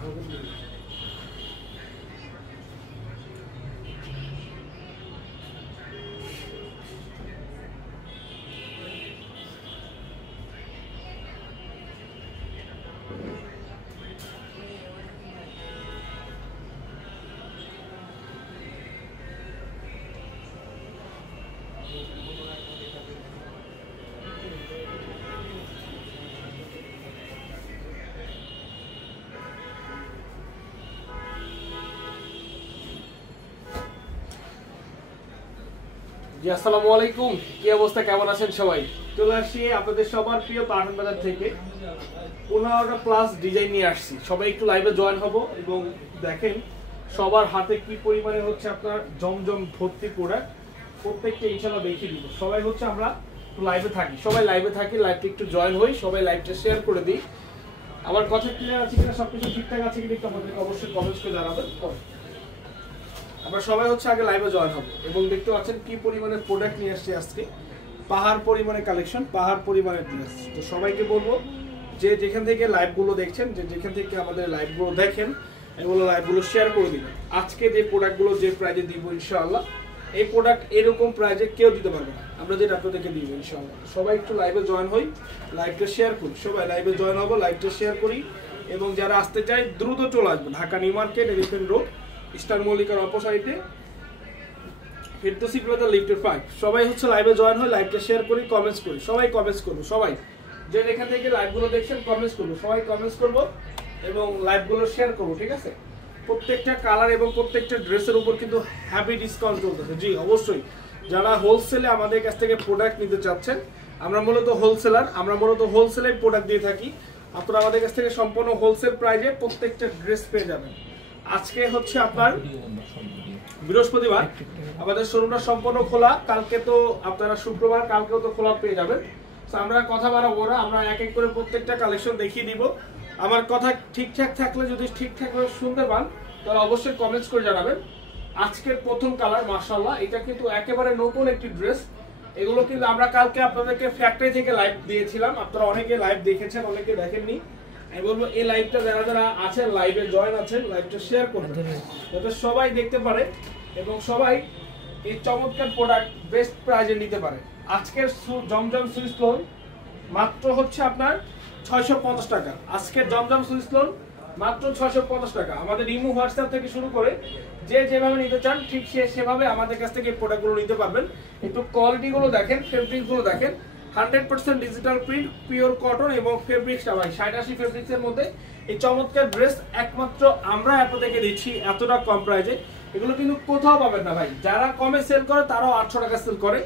জি আসসালামু আলাইকুম, কি অবস্থা, কেমন আছেন সবাই? চলে আসছি আপনাদের সবার প্রিয় পাঠান বাজার থেকে 15টা প্লাস ডিজাইন নিয়ে আসছি। সবাই একটু লাইভে জয়েন হব এবং দেখেন সবার হাতে কি পরিমাণে হচ্ছে আপনার জমজম ভর্তি প্রোডাক্ট, প্রত্যেকটা ইনশাআল্লাহ দেখিয়ে দিব। সবাই হচ্ছে আমরা লাইভে থাকি, সবাই লাইভে থাকি, লাইভটা একটু জয়েন হই, সবাই লাইভটা শেয়ার করে দিই। আমার কথা ক্লিয়ার আছে কিনা, সবকিছু ঠিকঠাক আছে কিনা একটু আমাদেরকে অবশ্যই কমেন্টস করে জানাবেন। আমরা সবাই হচ্ছে আগে লাইভে জয়েন হব এবং দেখতে পাচ্ছেন কি পরিমাণে প্রোডাক্ট নিয়ে আসছে আজকে, পাহাড় পরিমাণে কালেকশন, পাহাড় পরিমাণে ড্রেস। তো সবাইকে বলবো যে যেখান থেকে লাইভগুলো দেখছেন, যে যেখান থেকে আমাদের লাইভগুলো দেখেন, এগুলো লাইভগুলো শেয়ার করে দিবেন। আজকে যে প্রোডাক্টগুলো যে প্রাইজে দিব ইনশাআল্লাহ, এই প্রোডাক্ট এরকম প্রাইজে কেউ দিতে পারবে না, আমরা যেটা আপনাদেরকে দিব ইনশাআল্লাহ। সবাই একটু লাইভে জয়েন হই, লাইভটা শেয়ার করি, সবাই লাইভে জয়েন হবো, লাইভটা শেয়ার করি এবং যারা আসতে চায় দ্রুত চলে আসবে Dhaka New Market, Elephant Road, star মল্লিকার অপোসাইটে, ফেরদৌসি প্লাজা লিফটের 5। সবাই হচ্ছে লাইভে জয়েন হয়, লাইভটা শেয়ার করি, কমেন্টস করি, সবাই কমেন্টস করবো, সবাই যে এখান থেকে লাইভগুলো দেখছেন কমেন্টস করবো, সবাই কমেন্টস করবো এবং লাইভগুলো শেয়ার করবো, ঠিক আছে? প্রত্যেকটা কালার এবং প্রত্যেকটা ড্রেসের উপর কিন্তু হ্যাপি ডিসকাউন্ট চলতেছে। জি অবশ্যই, যারা হোলসেলে আমাদের কাছ থেকে প্রোডাক্ট নিতে চাচ্ছেন, আমরা মূলত হোলসেলার, আমরা মূলত হোলসেলে প্রোডাক্ট দিয়ে থাকি। আপনারা আমাদের কাছ থেকে সম্পূর্ণ হোলসেল প্রাইজে প্রত্যেকটা ড্রেস পেয়ে যাবেন। আজকে হচ্ছে আপনার বৃহস্পতিবার, আমাদের শোরুমটা সম্পূর্ণ খোলা, কালকে তো আপনারা শুক্রবার, কালকেও তো খোলা পেয়ে যাবেন। আমরা কথা বাড়াবো না, আমরা এক এক করে প্রত্যেকটা কালেকশন দেখিয়ে দিব। আমার কথা ঠিকঠাক থাকলে, যদি ঠিকঠাক ভাবে শুনতে পান তাহলে অবশ্যই কমেন্টস করে জানাবেন। আজকের প্রথম কালার মাশাআল্লাহ, এটা কিন্তু একেবারে নতুন একটি ড্রেস। এগুলো কিন্তু আমরা কালকে আপনাদেরকে ফ্যাক্টরি থেকে লাইভ দিয়েছিলাম, আপনারা অনেকে লাইভ দেখেছেন, অনেকে দেখেননি। আমি বলবো এই লাইভটা যারা যারা আছেন, লাইভে জয়েন আছেন, লাইভটা শেয়ার করবেন যাতে সবাই দেখতে পারে এবং সবাই এই চমৎকার প্রোডাক্ট বেস্ট প্রাইজে নিতে পারে। আজকের জমজম সুইস লোন মাত্র হচ্ছে আপনার 650 টাকা। আজকের জমজম সুইস লোন মাত্র 650 টাকা। আমাদের ইমো হোয়াটসঅ্যাপ থেকে শুরু করে যে যেভাবে নিতে চান ঠিক সেভাবে আমাদের কাছ থেকে এই প্রোডাক্টগুলো নিতে পারবেন। একটু কোয়ালিটিগুলো দেখেন, ফেব্রিকগুলো দেখেন, 100% ডিজিটাল প্রিন্ট, পিওর কটন এবং ফেব্রিক্সটা ভাই 87 ফেব্রিক্সের মধ্যে এই চমৎকার ড্রেস একমাত্র আমরা আপনাদেরকে দিচ্ছি এতটা কম প্রাইসে। এগুলো কিন্তু কোথাও পাবেন না ভাই, যারা কমে সেল করে তারাও 800 টাকা সেল করে,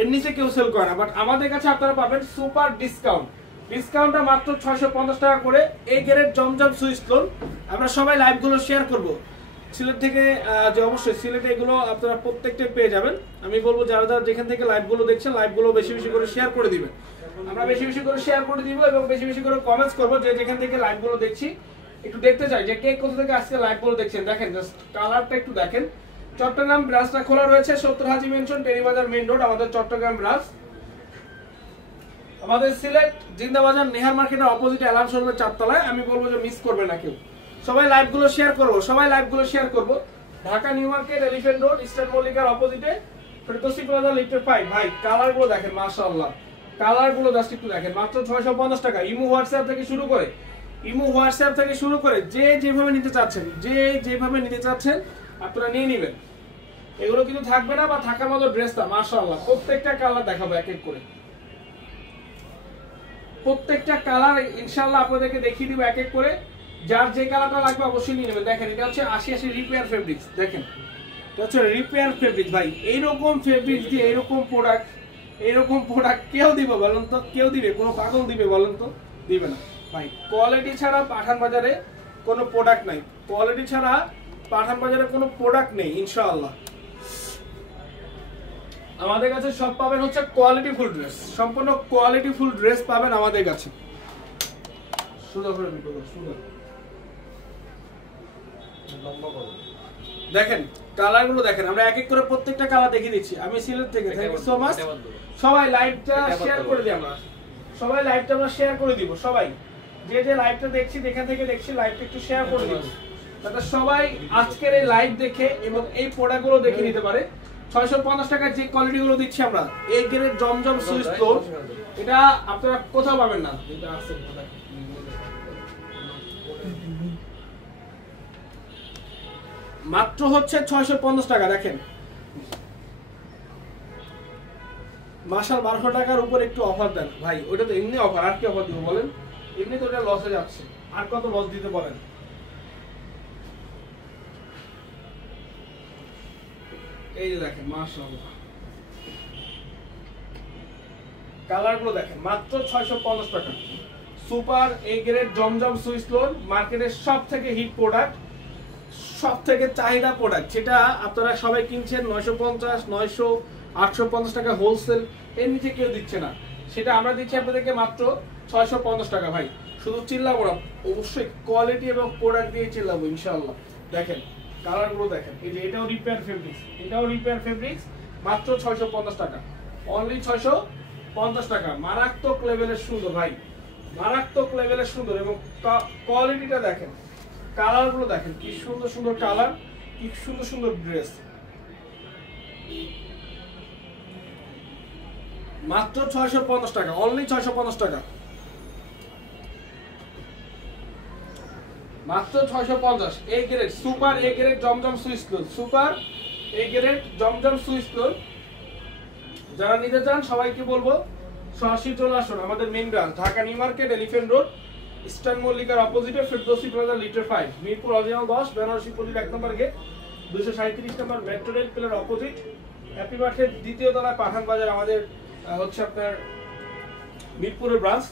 এর নিচে কেউ সেল করে না। বাট আমাদের কাছে আপনারা পাবেন সুপার ডিসকাউন্ট, ডিসকাউন্টটা মাত্র 650 টাকা করে। এই গ্রেড জমজম সুইস লোন আমরা সবাই লাইভগুলো শেয়ার করব সিলেট থেকে, যে অবশ্যই সিলেটে এগুলো আপনারা প্রত্যেকটা পেয়ে যাবেন। আমি বলবো যারা যারা যেখান থেকে লাইভগুলো দেখছেন, লাইভগুলো বেশি বেশি করে শেয়ার করে দিবেন, আমরা বেশি বেশি করে শেয়ার করে দিব এবং বেশি বেশি করে কমেন্টস করবো যে যেখান থেকে লাইভগুলো দেখছি একটু দেখতে চাই যে কে কোথা থেকে আজকে লাইভগুলো দেখছেন। দেখেন জাস্ট কালারটা একটু দেখেন। চট্টগ্রাম ব্রাঞ্চটা খোলা রয়েছে 70 হাজি মেনশন, টেরিবাজার মেইন রোড, আমাদের চট্টগ্রাম ব্রাঞ্চ। আমাদের সিলেট জিন্দাবাজার নেহার মার্কেটের অপোজিটে অ্যালার্ম শোরুমের 4 তলায়। আমি বলবো যে মিস করবে না কেউ, সবাই লাইভগুলো শেয়ার করবো, সবাই লাইভগুলো শেয়ার করবো। Dhaka New Market, Elephant Road, star মল্লিকার অপোজিটে, ফেরদৌসি প্লাজা লিফটের 5। ভাই কালারগুলো দেখেন মাশাআল্লাহ, কালারগুলো জাস্ট একটু দেখেন, মাত্র 650 টাকা। ইমো হোয়াটসঅ্যাপ থেকে শুরু করে, ইমো হোয়াটসঅ্যাপ থেকে শুরু করে যে যেভাবে নিতে চাচ্ছেন, যে যেভাবে নিতে চাচ্ছেন আপনারা নিয়ে নেবেন। এগুলো কিন্তু থাকবে না বা থাকার মতো ড্রেসটা মাশাআল্লাহ। প্রত্যেকটা কালার দেখাবো এক এক করে, প্রত্যেকটা কালার ইনশাআল্লাহ আপনাদেরকে দেখিয়ে দিব এক এক করে। যার যে কালারটা লাগবে অবশ্যই নিয়ে নেবেন। দেখেন এটা হচ্ছে 80 রিপেয়ার ফেব্রিক্স, দেখেন এটা হচ্ছে রিপেয়ার ফেব্রিক্স। ভাই এইরকম ফেব্রিক্স দিয়ে এইরকম প্রোডাক্ট কেউ দিবে বলেন তো? কেউ দিবে? কোনো পাগল দিবে বলেন তো? দিবে না ভাই। কোয়ালিটি ছাড়া পাঠান বাজারে কোনো প্রোডাক্ট নাই, কোয়ালিটি ছাড়া পাঠান বাজারে কোনো প্রোডাক্ট নেই ইনশাআল্লাহ। আমাদের কাছে সব পাবেন হচ্ছে কোয়ালিটি ফুল ড্রেস, সম্পূর্ণ কোয়ালিটি ফুল ড্রেস পাবেন আমাদের কাছে। দেখেন কালারগুলো দেখেন, আমরা এক এক করে প্রত্যেকটা কালার দেখিয়ে দিচ্ছি। আমি সিলেট থেকে, থ্যাংক ইউ সো মাচ। সবাই লাইভটা শেয়ার করে দিই, আমরা সবাই লাইভটা আমরা শেয়ার করে দিব। সবাই যে যে লাইভটা দেখছি যেখান থেকে দেখছি লাইভটা একটু শেয়ার করে দিন যাতে সবাই আজকের এই লাইভ দেখে এবং এই প্রোডাক্টগুলো দেখে নিতে পারে। 650 টাকার যে কোয়ালিটিগুলো দিচ্ছি আমরা, এই গ্রেড জমজম সুইচ ফ্লোর, এটা আপনারা কোথাও পাবেন না। এটা আছে মাত্র হচ্ছে 650 টাকা। দেখেন মাশাল 1200 টাকার উপর একটু অফার দেন ভাই। ওটা তো এমনি অফার, আর কি অফার দিব বলেন? এমনি তো ওটা লসে যাচ্ছে, আর কত লস দিতে পারেন? এই যে দেখেন মাশাআল্লাহ কালারগুলো দেখেন, মাত্র 650 টাকা। Super A grade Zamzam switch floor, মার্কেটের সব থেকে হিট প্রোডাক্ট, সব থেকে চাহিদা প্রোডাক্ট, যেটা আপনারা সবাই কিনছেন 950, 900, 850 টাকা হোলসেল, এর নিচে কেউ দিচ্ছে না। সেটা আমরা দিচ্ছি আপনাদেরকে মাত্র 650 টাকা ভাই। শুধু চিল্লাবো না, অবশ্যই কোয়ালিটি এবং প্রোডাক্ট দিয়ে চিল্লাবো ইনশাআল্লাহ। দেখেন কালারগুলো দেখেন, এই যে এটাও রিপেয়ার ফেব্রিক্স, এটাও রিপেয়ার ফেব্রিক্স, মাত্র 650 টাকা, অনলি 650 টাকা। মারাত্মক লেভেলের সুন্দর ভাই, মারাত্মক লেভেলের সুন্দর, এবং কোয়ালিটিটা দেখেন, কালারগুলো দেখেন, কি সুন্দর সুন্দর কালার, কি সুন্দর সুন্দর ড্রেস। মাত্র 650 টাকা, অনলি 650 টাকা, মাত্র 650। A grade super A grade Zamzam switch floor, super A grade Zamzam switch floor. যারা নিতে চান সবাইকে বলবো সরাসরি চলে আসুন আমাদের main branch, Dhaka New Market, Elephant Road, Eastern মল্লিকার অপোজিটে, ফেরদৌসি প্লাজা, লিটার 5, মিরপুর অরিজিনাল 10, বেনারসি পল্লীর 1 নম্বর গেট, 237 নম্বর metro rail pillar opposite, Happy Market দ্বিতীয় তলায়, পাঠান বাজার আমাদের হচ্ছে আপনার মিরপুরের ব্রাঞ্চ।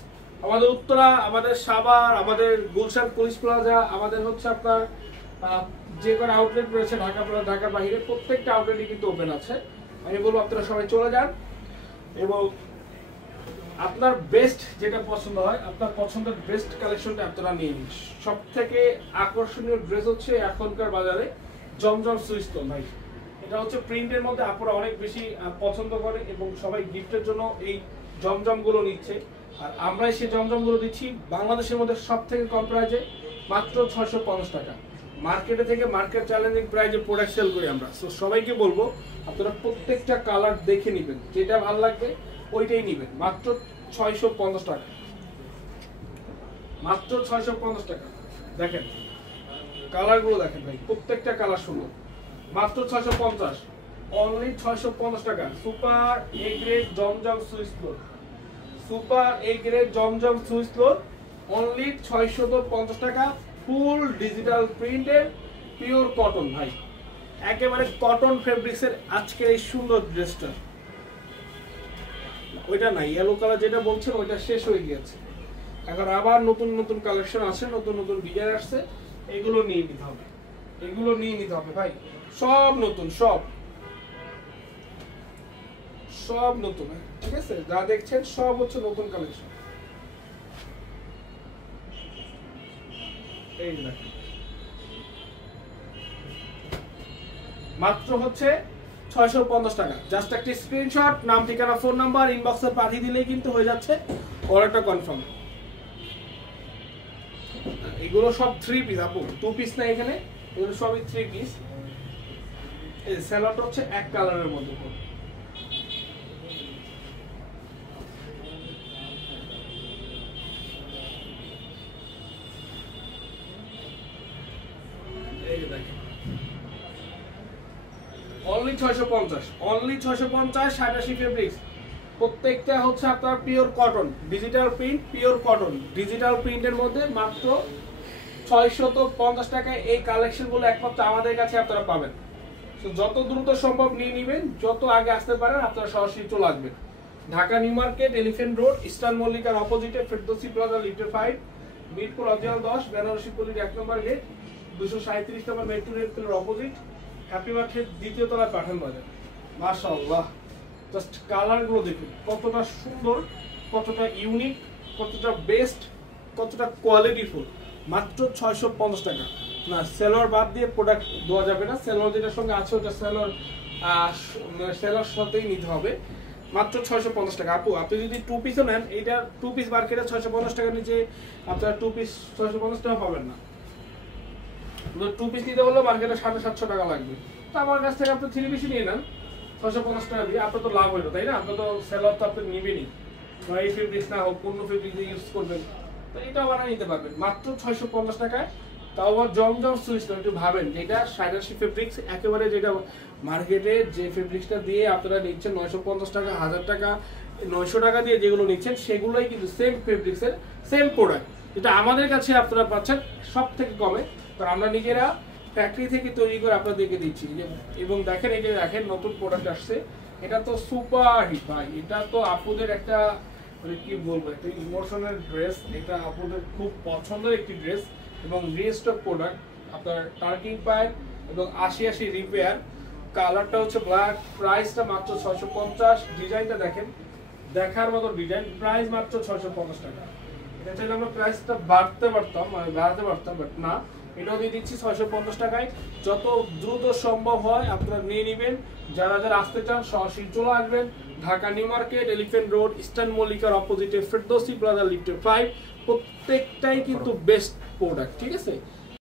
আমাদের উত্তরা, আমাদের সাভার, আমাদের গুলশান পুলিশ প্লাজা, আমাদের হচ্ছে আপনার যে কোনো আউটলেট রয়েছে ঢাকার বাইরে, প্রত্যেকটা আউটলেটই কিন্তু ওপেন আছে। আমি বলবো আপনারা সবাই চলে যান এবং আপনার বেস্ট যেটা পছন্দ হয়, আপনার পছন্দের বেস্ট কালেকশনটা আপনারা নিয়ে নিন। সব থেকে আকর্ষণীয় ড্রেস হচ্ছে এখনকার বাজারে জমজম সুইচ ফ্লোর ভাই। এটা হচ্ছে প্রিন্টের মধ্যে আপনারা অনেক বেশি পছন্দ করে এবং সবাই গিফটের জন্য এই জমজমগুলো নিচ্ছে। আর আমরাই সেই জমজমগুলো দিচ্ছি বাংলাদেশের মধ্যে সব থেকে কম প্রাইজে, মাত্র 650 টাকা। মার্কেটে থেকে মার্কেট চ্যালেঞ্জিং প্রাইজে প্রোডাক্ট সেল করি আমরা। সো সবাইকে বলবো আপনারা প্রত্যেকটা কালার দেখে নেবেন, যেটা ভালো লাগবে ওইটাই নেবেন। মাত্র 650 টাকা, মাত্র 650 টাকা। দেখেন কালারগুলো দেখেন ভাই, প্রত্যেকটা কালার সুন্দর। মাত্র 650, অনলি 650 টাকা। Super A grade Zamzam switch floor, super A grade Zamzam switch floor, only 650 টাকা। ফুল ডিজিটাল প্রিন্টের পিওর কটন ভাই, একেবারে কটন ফেব্রিক্সের আজকের এই সুন্দর ড্রেসটা। ওইটা নাই, ইয়েলো কালার যেটা বলছেন ওইটা শেষ হয়ে গিয়েছে, এখন আবার নতুন নতুন কালেকশন আছে, নতুন নতুন ডিজাইন আসছে, এগুলো নিয়ে নিতে হবে, এগুলো নিয়ে নিতে হবে ভাই। সব নতুন, সব সব নতুন, ঠিক আছে? যা দেখছেন সব হচ্ছে নতুন কালেকশন। এই দেখেন মাত্র হচ্ছে 650 টাকা। জাস্ট একটা স্ক্রিনশট, নাম, ঠিকানা, ফোন নাম্বার ইনবক্সে পাঠিয়ে দিলেই কিন্তু হয়ে যাচ্ছে অর্ডারটা কনফার্ম। এগুলো সব 3 পিস আপু, 2 পিস না এখানে, এগুলো সবই 3 পিস। এই স্যালাডটা হচ্ছে এক কালারের মধ্যে। এই যে দেখেন অনলি 650, অনলি 650, 87 ফেব্রিক্স, প্রত্যেকটা হচ্ছে আপনার pure cotton, digital print, pure cotton digital প্রিন্টের মধ্যে মাত্র 650 টাকায় এই কালেকশনগুলো একমাত্র আমাদের কাছে আপনারা পাবেন। তো যত দ্রুত সম্ভব নিয়ে নেবেন, যত আগে আসতে পারেন আপনারা সরাসরি চলে আসবেন। Dhaka New Market, Elephant Road, Eastern মল্লিকার অপোজিটে, ফেরদৌসি প্লাজা, লিটার 5, মিরপুর অরিজিনাল 10, বেনারসি পল্লীর 1 নম্বর গেট, 237 নম্বর metro rail pillar opposite, Happy Market দ্বিতীয় তলায়, পাঠান বাজার। মাশাআল্লাহ, জাস্ট কালারগুলো দেখুন কতটা সুন্দর, কতটা ইউনিক, কতটা বেস্ট, কতটা কোয়ালিটিফুল। মাত্র 650 টাকা। না সেলোয়ার বাদ দিয়ে প্রোডাক্ট দেওয়া যাবে না, সেলোয়ার যেটার সঙ্গে আছে ওটা সেলোয়ার সাথেই নিতে হবে। মাত্র 650 টাকা। আপু আপনি যদি 2 পিসও নেন, এটা 2 পিস মার্কেটে 650 টাকার নিচে আপনারা 2 পিস 650 টাকা পাবেন না। 2 পিস নিতে হলে মার্কেটে 750 টাকা লাগবে। তো আমার কাছ থেকে আপনি 3 পিস নিয়ে নেন 650 টাকা দিয়ে, আপনার তো লাভ হইলো, তাই না? আপনার তো সেলার তো আপনি নিবেনই, এই ফেব্রিক্স না হোক অন্য ফেব্রিক্স ইউজ করবেন, তো এটা বানিয়ে নিতে পারবেন মাত্র 650 টাকায়। তাও আবার জমজম সুইচ না, একটু ভাবেন যেটা সাইডারশি ফেব্রিক্স একেবারে, যেটা মার্কেটে যে ফেব্রিক্সটা দিয়ে আপনারা নিচ্ছেন 950 টাকা 1000 টাকা 900 টাকা দিয়ে যেগুলো নিচ্ছেন, সেগুলোই কিন্তু সেম ফেব্রিক্সের সেম প্রোডাক্ট, যেটা আমাদের কাছে আপনারা পাচ্ছেন সব থেকে কমে। কারণ আমরা নিজেরা ফ্যাক্টরি থেকে তৈরি করে আপনাদেরকে দিচ্ছি। এবং দেখেন এই যে দেখেন নতুন প্রোডাক্ট আসছে, এটা তো সুপার হিট ভাই, এটা তো আপুদের একটা মানে কি বলবো, একটা ইমোশনাল ড্রেস, এটা আপুদের খুব পছন্দের একটি ড্রেস এবং রিস্টক প্রোডাক্ট। আপনার টার্কিং পাইপ এবং 80 রিপেয়ার, কালারটা হচ্ছে ব্ল্যাক, প্রাইসটা মাত্র 650। ডিজাইনটা দেখেন, দেখার মতো ডিজাইন, প্রাইস মাত্র 650 টাকা। এটা চাইলে আমরা প্রাইসটা বাড়াতে পারতাম, বাট না, এটাও দিয়ে দিচ্ছি 650 টাকায়। যত দ্রুত সম্ভব হয় আপনারা নিয়ে নেবেন। যারা যারা আসতে চান সরাসরি চলে আসবেন Dhaka New Market, Elephant Road, Eastern মল্লিকার অপোজিটে ফেরদৌসি প্লাজা লিফটে 5। প্রত্যেকটাই কিন্তু বেস্ট প্রোডাক্ট, ঠিক আছে।